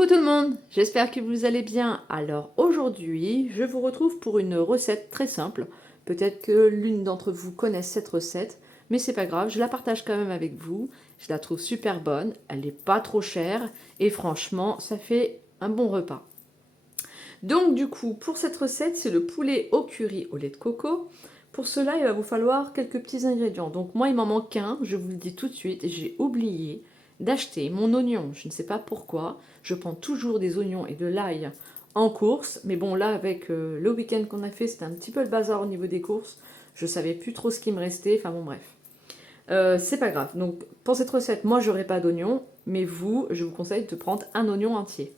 Coucou tout le monde, j'espère que vous allez bien. Alors aujourd'hui, je vous retrouve pour une recette très simple. Peut-être que l'une d'entre vous connaisse cette recette, mais c'est pas grave, je la partage quand même avec vous. Je la trouve super bonne, elle n'est pas trop chère et franchement, ça fait un bon repas. Donc du coup, pour cette recette, c'est le poulet au curry au lait de coco. Pour cela, il va vous falloir quelques petits ingrédients. Donc moi, il m'en manque un, je vous le dis tout de suite, j'ai oublié d'acheter mon oignon. Je ne sais pas pourquoi, je prends toujours des oignons et de l'ail en course. Mais bon, là, avec le week-end qu'on a fait, c'était un petit peu le bazar au niveau des courses. Je savais plus trop ce qui me restait, enfin bon, bref. C'est pas grave. Donc pour cette recette, moi, j'aurai pas d'oignon, mais vous, je vous conseille de prendre un oignon entier.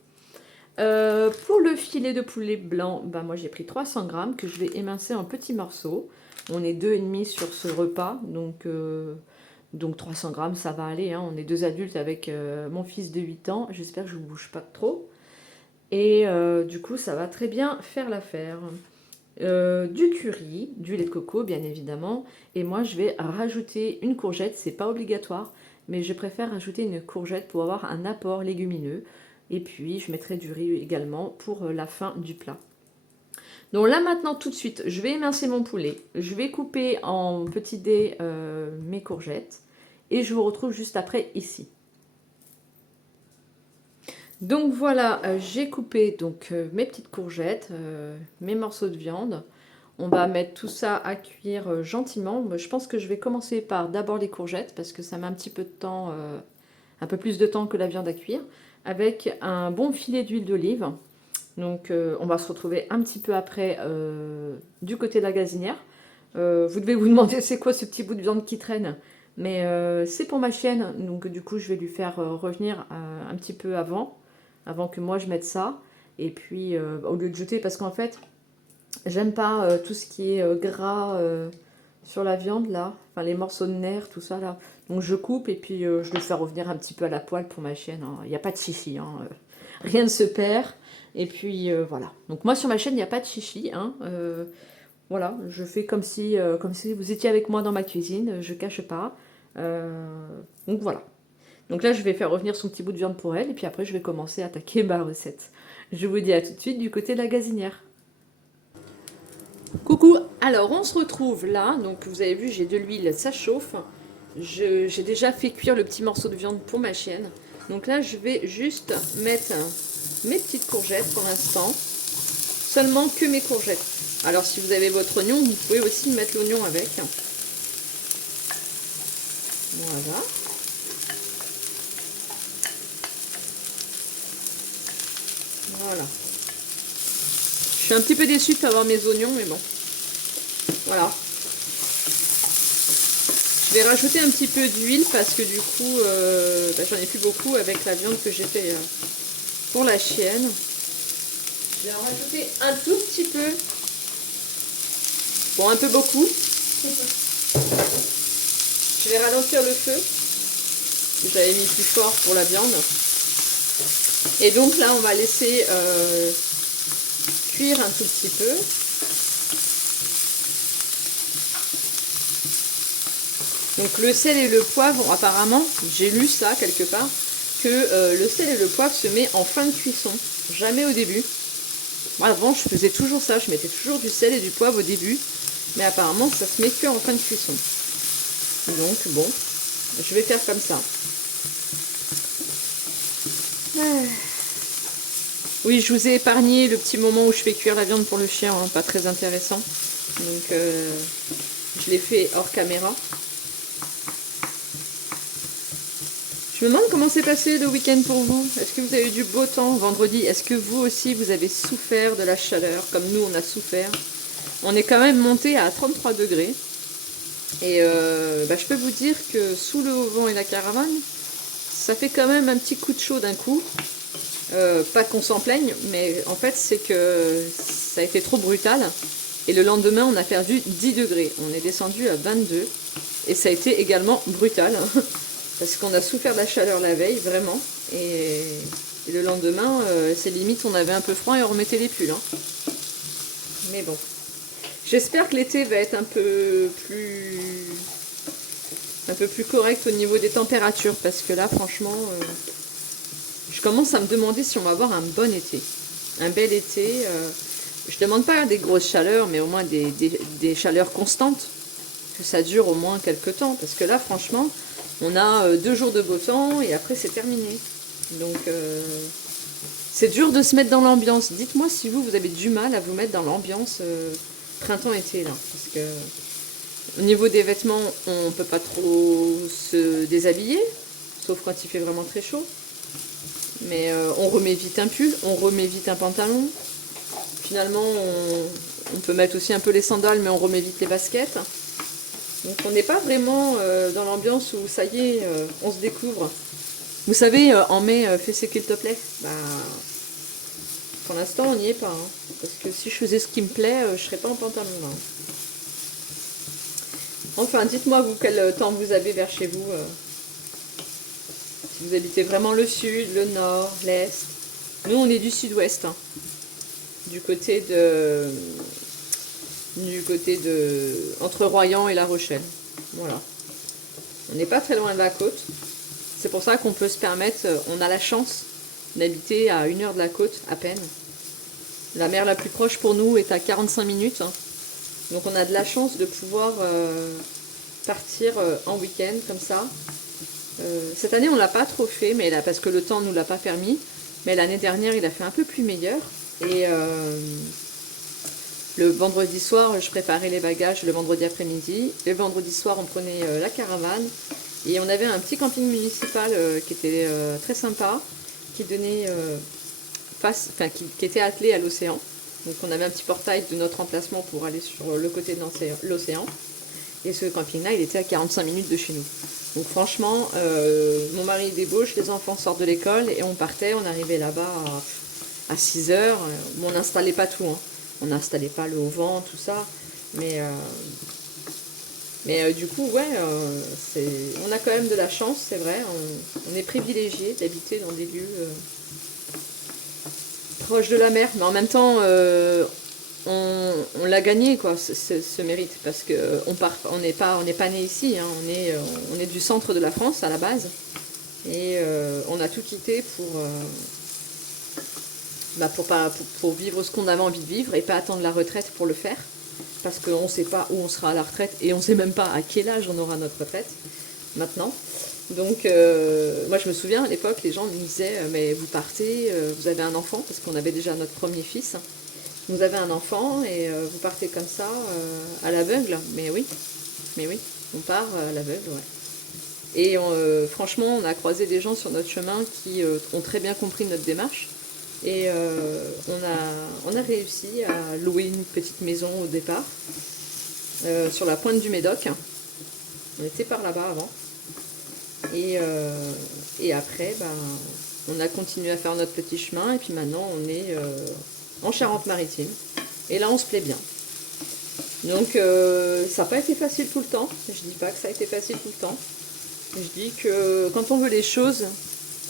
Pour le filet de poulet blanc, bah moi j'ai pris 300 grammes que je vais émincer en petits morceaux. On est 2,5 sur ce repas, donc 300 grammes ça va aller. Hein. On est deux adultes avec mon fils de 8 ans. J'espère que je ne bouge pas trop. Et du coup ça va très bien faire l'affaire. Du curry, du lait de coco bien évidemment. Et moi je vais rajouter une courgette, c'est pas obligatoire, mais je préfère rajouter une courgette pour avoir un apport légumineux. Et puis je mettrai du riz également pour la fin du plat. Donc là maintenant tout de suite, je vais émincer mon poulet. Je vais couper en petits dés mes courgettes. Et je vous retrouve juste après ici. Donc voilà, j'ai coupé mes petites courgettes, mes morceaux de viande. On va mettre tout ça à cuire gentiment. Je pense que je vais commencer par d'abord les courgettes parce que ça met un petit peu de temps, un peu plus de temps que la viande à cuire, avec un bon filet d'huile d'olive. Donc on va se retrouver un petit peu après du côté de la gazinière. Vous devez vous demander c'est quoi ce petit bout de viande qui traîne, mais c'est pour ma chienne, donc du coup je vais lui faire revenir un petit peu avant que moi je mette ça. Et puis au lieu de jeter, parce qu'en fait j'aime pas tout ce qui est gras sur la viande là, enfin les morceaux de nerfs, tout ça là. Donc je coupe et puis je le fais revenir un petit peu à la poêle pour ma chienne. Il n'y a pas de chichi, hein, rien ne se perd. Et puis voilà. Donc moi sur ma chaîne il n'y a pas de chichi. Hein, voilà, je fais comme si vous étiez avec moi dans ma cuisine, je cache pas. Donc voilà. Donc là je vais faire revenir son petit bout de viande pour elle et puis après je vais commencer à attaquer ma recette. Je vous dis à tout de suite du côté de la gazinière. Coucou, alors on se retrouve là, donc vous avez vu j'ai de l'huile, ça chauffe. J'ai déjà fait cuire le petit morceau de viande pour ma chienne. Donc là je vais juste mettre mes petites courgettes pour l'instant, seulement que mes courgettes. Alors si vous avez votre oignon, vous pouvez aussi mettre l'oignon avec. Voilà. Voilà. Je suis un petit peu déçue de pas avoir mes oignons, mais bon. Voilà. Je vais rajouter un petit peu d'huile parce que du coup, j'en ai plus beaucoup avec la viande que j'ai fait pour la chienne. Je vais en rajouter un tout petit peu. Bon, un peu beaucoup. Je vais ralentir le feu. J'avais mis plus fort pour la viande. Et donc là, on va laisser cuire un tout petit peu. Donc le sel et le poivre, apparemment, j'ai lu ça quelque part, que le sel et le poivre se met en fin de cuisson, jamais au début. Moi avant je faisais toujours ça, je mettais toujours du sel et du poivre au début, mais apparemment ça se met que en fin de cuisson. Donc bon, je vais faire comme ça. Oui, je vous ai épargné le petit moment où je fais cuire la viande pour le chien, hein, pas très intéressant. Donc je l'ai fait hors caméra. Je me demande comment s'est passé le week-end pour vous. Est-ce que vous avez eu du beau temps vendredi? Est-ce que vous aussi vous avez souffert de la chaleur comme nous on a souffert? On est quand même monté à 33 degrés. Et je peux vous dire que sous le auvent et la caravane, ça fait quand même un petit coup de chaud d'un coup. Pas qu'on s'en plaigne, mais en fait c'est que ça a été trop brutal. Et le lendemain on a perdu 10 degrés. On est descendu à 22. Et ça a été également brutal. Parce qu'on a souffert de la chaleur la veille, vraiment. Et le lendemain, c'est limite, on avait un peu froid et on remettait les pulls. Hein. Mais bon. J'espère que l'été va être un peu plus correct au niveau des températures. Parce que là, franchement, je commence à me demander si on va avoir un bon été. Un bel été. Je demande pas des grosses chaleurs, mais au moins des chaleurs constantes. Que ça dure au moins quelques temps. Parce que là, franchement, on a 2 jours de beau temps et après c'est terminé. Donc c'est dur de se mettre dans l'ambiance. Dites-moi si vous avez du mal à vous mettre dans l'ambiance printemps-été là. Parce que au niveau des vêtements, on peut pas trop se déshabiller. Sauf quand il fait vraiment très chaud. Mais on remet vite un pull, on remet vite un pantalon. Finalement, on peut mettre aussi un peu les sandales, mais on remet vite les baskets. Donc on n'est pas vraiment dans l'ambiance où ça y est, on se découvre. Vous savez, en mai, fais ce qu'il te plaît. Bah, pour l'instant, on n'y est pas. Hein. Parce que si je faisais ce qui me plaît, je serais pas en pantalon. Hein. Enfin, dites-moi vous quel temps vous avez vers chez vous. Si vous habitez vraiment le sud, le nord, l'est. Nous, on est du sud-ouest. Hein. Du côté de entre Royan et La Rochelle. Voilà. On n'est pas très loin de la côte. C'est pour ça qu'on peut se permettre, on a la chance d'habiter à 1 heure de la côte à peine. La mer la plus proche pour nous est à 45 minutes. Hein. Donc on a de la chance de pouvoir partir en week-end comme ça. Cette année on l'a pas trop fait, mais là, parce que le temps ne nous l'a pas permis. Mais l'année dernière il a fait un peu plus meilleur. Et le vendredi soir, je préparais les bagages le vendredi après-midi. Le vendredi soir, on prenait la caravane. Et on avait un petit camping municipal qui était très sympa, qui donnait qui était attelé à l'océan. Donc on avait un petit portail de notre emplacement pour aller sur le côté de l'océan. Et ce camping-là, il était à 45 minutes de chez nous. Donc franchement, mon mari débauche, les enfants sortent de l'école et on partait, on arrivait là-bas à 6 heures. Bon, on n'installait pas tout, hein. On n'installait pas le haut-vent, tout ça. Mais du coup, ouais, on a quand même de la chance, c'est vrai. On est privilégié d'habiter dans des lieux proches de la mer. Mais en même temps, on l'a gagné, quoi, ce mérite. Parce qu'on n'est pas né ici. Hein, on est du centre de la France à la base. Et on a tout quitté pour vivre ce qu'on avait envie de vivre et pas attendre la retraite pour le faire. Parce qu'on ne sait pas où on sera à la retraite et on ne sait même pas à quel âge on aura notre retraite maintenant. Donc moi je me souviens à l'époque, les gens me disaient mais vous partez, vous avez un enfant, parce qu'on avait déjà notre premier fils. Vous avez un enfant et vous partez comme ça à l'aveugle. Mais oui, on part à l'aveugle, ouais. Et franchement, on a croisé des gens sur notre chemin qui ont très bien compris notre démarche. Et on a réussi à louer une petite maison au départ, sur la pointe du Médoc. On était par là-bas avant. Et après, on a continué à faire notre petit chemin. Et puis maintenant, on est en Charente-Maritime. Et là, on se plaît bien. Donc, ça n'a pas été facile tout le temps. Je dis pas que ça a été facile tout le temps. Je dis que quand on veut les choses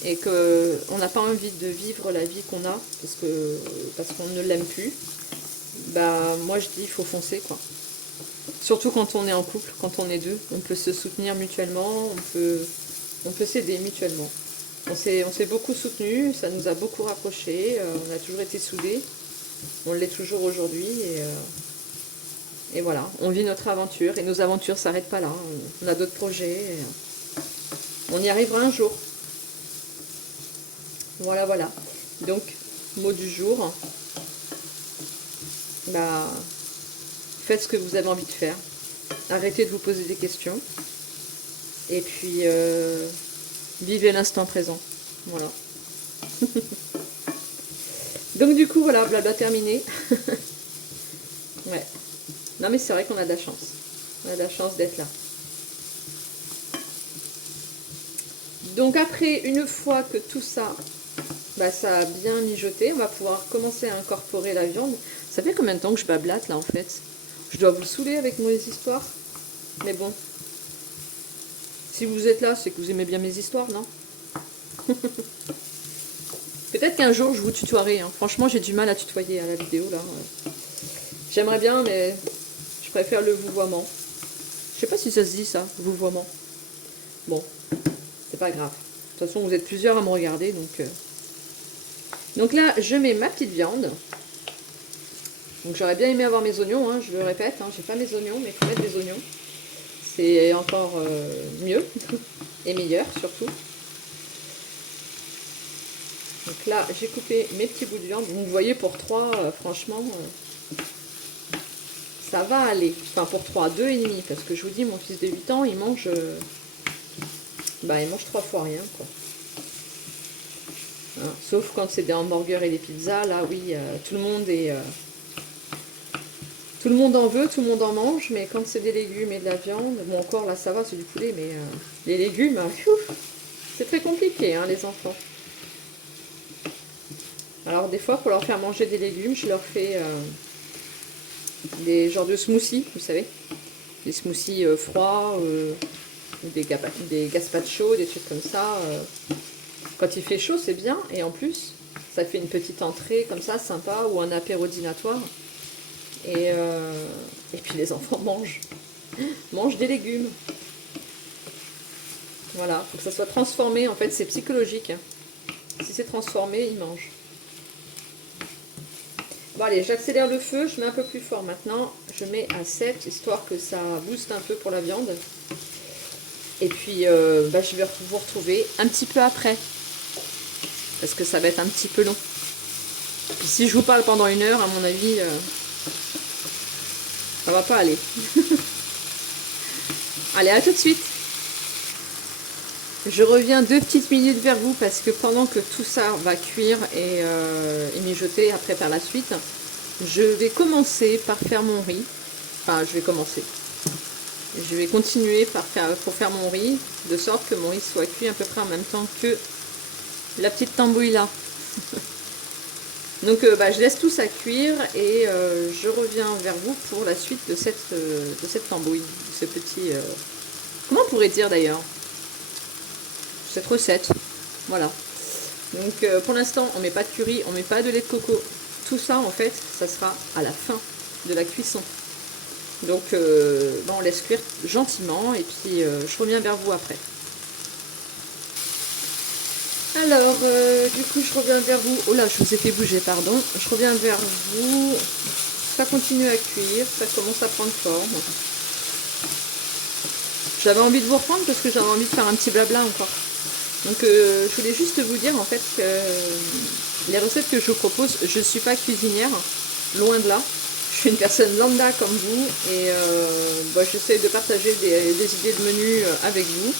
et qu'on n'a pas envie de vivre la vie qu'on a parce qu'on ne l'aime plus, moi je dis il faut foncer, quoi. Surtout quand on est en couple, quand on est deux, on peut se soutenir mutuellement, on peut s'aider mutuellement. On s'est beaucoup soutenus, ça nous a beaucoup rapprochés, on a toujours été soudés, on l'est toujours aujourd'hui et voilà, on vit notre aventure et nos aventures ne s'arrêtent pas là, on a d'autres projets, on y arrivera un jour. Voilà. Donc, mot du jour. Faites ce que vous avez envie de faire. Arrêtez de vous poser des questions. Et puis, vivez l'instant présent. Voilà. Donc, du coup, voilà, blabla terminé. Ouais. Non, mais c'est vrai qu'on a de la chance. On a de la chance d'être là. Donc, après, une fois que tout ça... ça a bien mijoté, on va pouvoir commencer à incorporer la viande. Ça fait combien de temps que je bablate là en fait? Je dois vous saouler avec mes histoires. Mais bon. Si vous êtes là, c'est que vous aimez bien mes histoires, non? Peut-être qu'un jour je vous tutoierai. Hein. Franchement, j'ai du mal à tutoyer à la vidéo là. J'aimerais bien, mais je préfère le vouvoiement. Je sais pas si ça se dit ça, vouvoiement. Bon, c'est pas grave. De toute façon, vous êtes plusieurs à me regarder, donc... Donc là, je mets ma petite viande. Donc j'aurais bien aimé avoir mes oignons, hein, je le répète, hein, j'ai pas mes oignons, mais il faut mettre des oignons. C'est encore mieux et meilleur surtout. Donc là, j'ai coupé mes petits bouts de viande. Vous voyez, pour 3, franchement, ça va aller. Enfin, pour 3, 2 et demi, parce que je vous dis, mon fils de 8 ans, il mange, il mange 3 fois rien, quoi. Hein, sauf quand c'est des hamburgers et des pizzas, là, oui, tout le monde est... tout le monde en veut, tout le monde en mange, mais quand c'est des légumes et de la viande, bon, encore là, ça va, c'est du poulet, mais les légumes, c'est très compliqué, hein, les enfants. Alors des fois, pour leur faire manger des légumes, je leur fais des genres de smoothies, vous savez. Des smoothies froids, des gazpacho, des trucs comme ça. Quand il fait chaud, c'est bien. Et en plus, ça fait une petite entrée comme ça, sympa, ou un apéro dînatoire. Et puis les enfants mangent des légumes. Voilà, faut que ça soit transformé. En fait, c'est psychologique, hein. Si c'est transformé, ils mangent. Bon allez, j'accélère le feu, je mets un peu plus fort maintenant. Je mets à 7, histoire que ça booste un peu pour la viande. Et puis, je vais vous retrouver un petit peu après. Parce que ça va être un petit peu long. Puis si je vous parle pendant 1 heure, à mon avis, ça va pas aller. Allez, à tout de suite. Je reviens 2 petites minutes vers vous parce que pendant que tout ça va cuire et mijoter après par la suite, je vais commencer par faire mon riz. Enfin, je vais commencer. Je vais continuer pour faire mon riz, de sorte que mon riz soit cuit à peu près en même temps que la petite tambouille là. Donc je laisse tout ça cuire et je reviens vers vous pour la suite de cette tambouille, de ce petit... comment on pourrait dire d'ailleurs cette recette, voilà. Donc pour l'instant on met pas de curry, on met pas de lait de coco, tout ça en fait ça sera à la fin de la cuisson. Donc on laisse cuire gentiment et puis je reviens vers vous après. Alors du coup je reviens vers vous, oh là je vous ai fait bouger pardon, je reviens vers vous, ça continue à cuire, ça commence à prendre forme. J'avais envie de vous reprendre parce que j'avais envie de faire un petit blabla encore. Donc je voulais juste vous dire en fait que les recettes que je vous propose, je ne suis pas cuisinière, loin de là. Je suis une personne lambda comme vous et j'essaie de partager des idées de menu avec vous.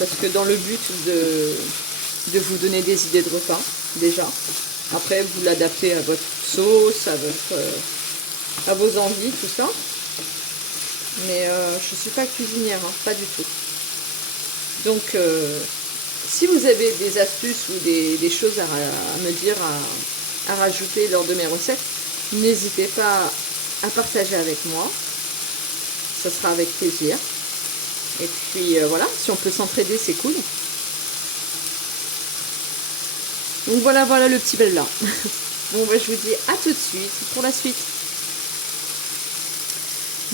Parce que dans le but de vous donner des idées de repas, déjà. Après, vous l'adaptez à votre sauce, à vos envies, tout ça. Mais je ne suis pas cuisinière, hein, pas du tout. Donc... si vous avez des astuces ou des choses à me dire, à rajouter lors de mes recettes, n'hésitez pas à partager avec moi. Ça sera avec plaisir. Et puis voilà, si on peut s'entraider, c'est cool. Donc voilà le petit bel là. Bon, je vous dis à tout de suite pour la suite.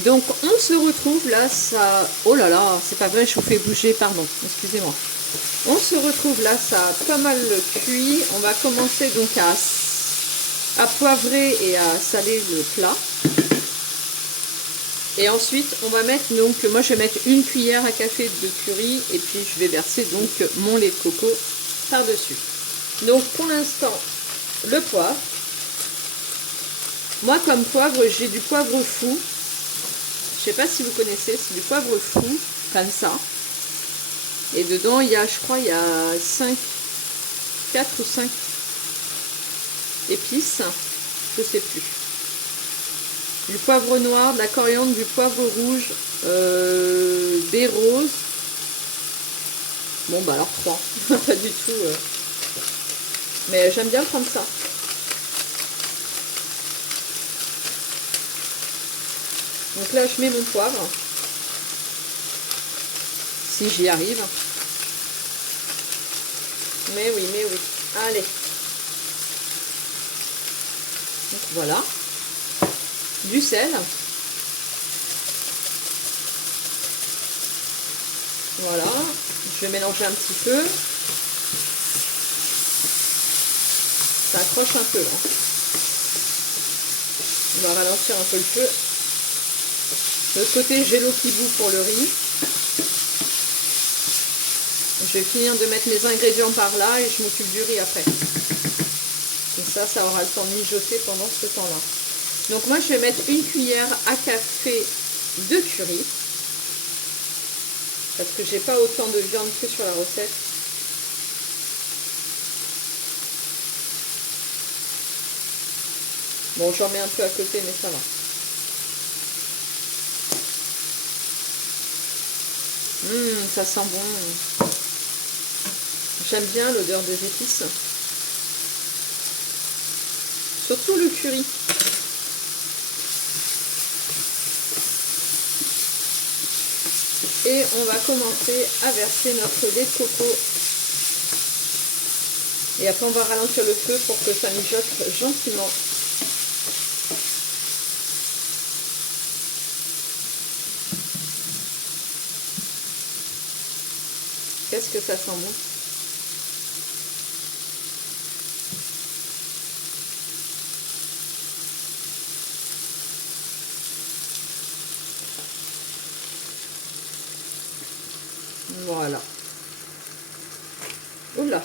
Donc on se retrouve là, ça... Oh là là, c'est pas vrai, je vous fais bouger, pardon, excusez-moi. On se retrouve là, ça a pas mal cuit. On va commencer donc à poivrer et à saler le plat. Et ensuite, on va mettre donc, moi je vais mettre 1 cuillère à café de curry et puis je vais verser donc mon lait de coco par-dessus. Donc pour l'instant, le poivre. Moi comme poivre, j'ai du poivre fou. Je sais pas si vous connaissez, c'est du poivre fou, comme ça. Et dedans, il y a, je crois, il y a 4 ou 5 épices, je sais plus. Du poivre noir, de la coriandre, du poivre rouge, des roses. Bon, bah alors 3, pas du tout. Mais j'aime bien prendre ça. Donc là, je mets mon poivre. Si j'y arrive. Mais oui. Allez. Donc voilà. Du sel. Voilà. Je vais mélanger un petit peu. Ça accroche un peu là. On va ralentir un peu le feu. De l'autre côté, j'ai l'eau qui bout pour le riz. Je vais finir de mettre mes ingrédients par là et je m'occupe du riz après. Et ça aura le temps de mijoter pendant ce temps-là. Donc moi, je vais mettre une cuillère à café de curry. Parce que j'ai pas autant de viande que sur la recette. Bon, j'en mets un peu à côté, mais ça va. Ça sent bon. J'aime bien l'odeur des épices. Surtout le curry. Et on va commencer à verser notre lait de coco. Et après on va ralentir le feu pour que ça mijote gentiment. Qu'est-ce que ça sent bon? Voilà. Oula.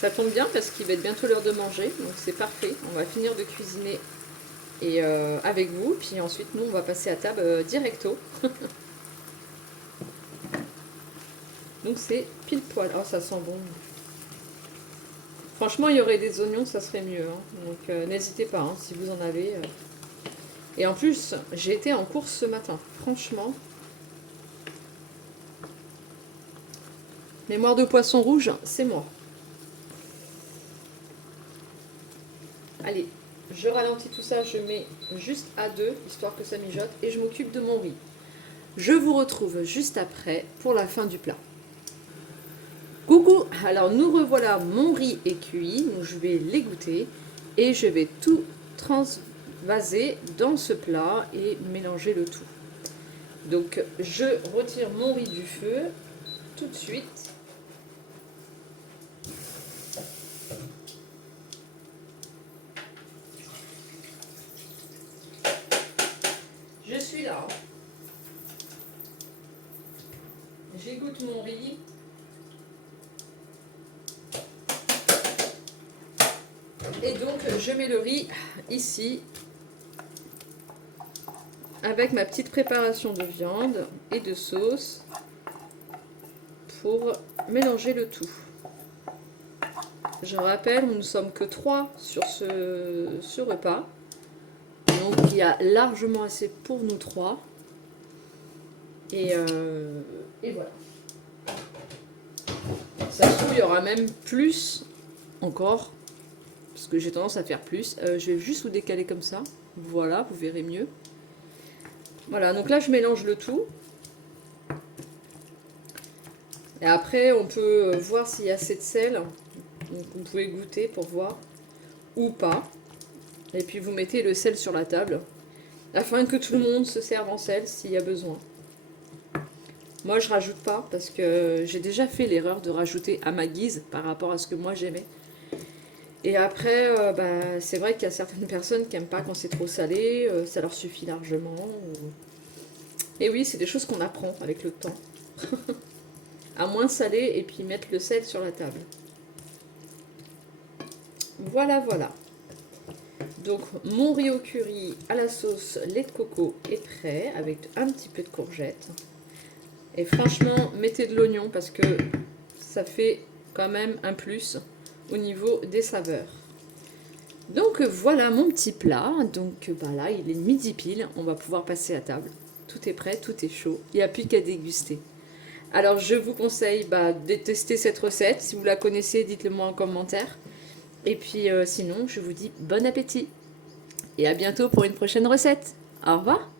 Ça tombe bien parce qu'il va être bientôt l'heure de manger, donc c'est parfait. On va finir de cuisiner et avec vous, puis ensuite nous on va passer à table directo. Donc c'est pile poil. Oh, ça sent bon. Franchement, il y aurait des oignons, ça serait mieux. Hein. Donc n'hésitez pas hein, si vous en avez. Et en plus, j'ai été en course ce matin. Franchement. Mémoire de poisson rouge, c'est moi. Allez, je ralentis tout ça, je mets juste à 2, histoire que ça mijote, et je m'occupe de mon riz. Je vous retrouve juste après pour la fin du plat. Coucou, alors nous revoilà, mon riz est cuit, donc je vais l'égoutter et je vais tout transvaser dans ce plat et mélanger le tout. Donc je retire mon riz du feu tout de suite. Je suis là. J'égoutte mon riz. Et donc je mets le riz ici avec ma petite préparation de viande et de sauce pour mélanger le tout. Je rappelle, nous ne sommes que 3 sur ce repas. Donc il y a largement assez pour nous 3. Et voilà. Ça se trouve, il y aura même plus encore. Parce que j'ai tendance à faire plus. Je vais juste vous décaler comme ça. Voilà, vous verrez mieux. Voilà, donc là je mélange le tout. Et après on peut voir s'il y a assez de sel. Donc vous pouvez goûter pour voir. Ou pas. Et puis vous mettez le sel sur la table. Afin que tout le monde se serve en sel s'il y a besoin. Moi je rajoute pas parce que j'ai déjà fait l'erreur de rajouter à ma guise par rapport à ce que moi j'aimais. Et après, c'est vrai qu'il y a certaines personnes qui n'aiment pas quand c'est trop salé, ça leur suffit largement. Et oui, c'est des choses qu'on apprend avec le temps. À moins saler et puis mettre le sel sur la table. Voilà, voilà. Donc mon riz au curry à la sauce lait de coco est prêt avec un petit peu de courgette. Et franchement, mettez de l'oignon parce que ça fait quand même un plus au niveau des saveurs. Donc voilà mon petit plat. Donc là, il est midi pile. On va pouvoir passer à table. Tout est prêt, tout est chaud. Il n'y a plus qu'à déguster. Alors je vous conseille de tester cette recette. Si vous la connaissez, dites-le moi en commentaire. Et puis sinon, je vous dis bon appétit. Et à bientôt pour une prochaine recette. Au revoir.